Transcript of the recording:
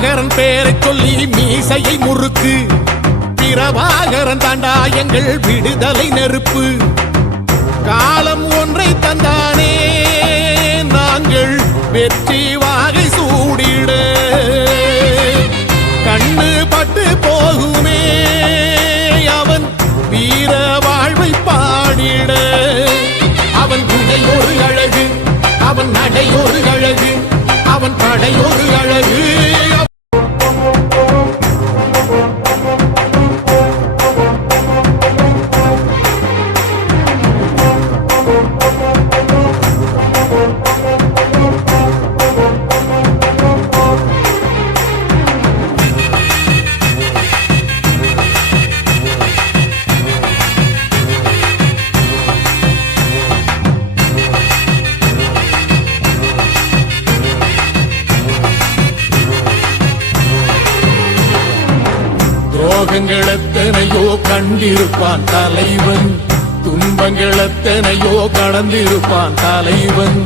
பிரபாகரன் பேரை சொல்லி மீசையை முறுக்கு. பிரபாகரன் தாண்டா எங்கள் விடுதலை நெருப்பு. காலம் ஒன்றை தந்தானே நாங்கள் வெற்றி வாகை சூடிட. கண்ணு பட்டு போகுமே அவன் வீர வாழ்வை பாடிட. அவன் குடை ஒரு அழகு, அவன் நடை ஒரு அழகு, அவன் படை ஒரு அழகு. துரோகங்களெத்தனையோ கண்டிருப்பான் தலைவன், துன்பங்களெத்தனையோ கடந்திருப்பான் தலைவன்.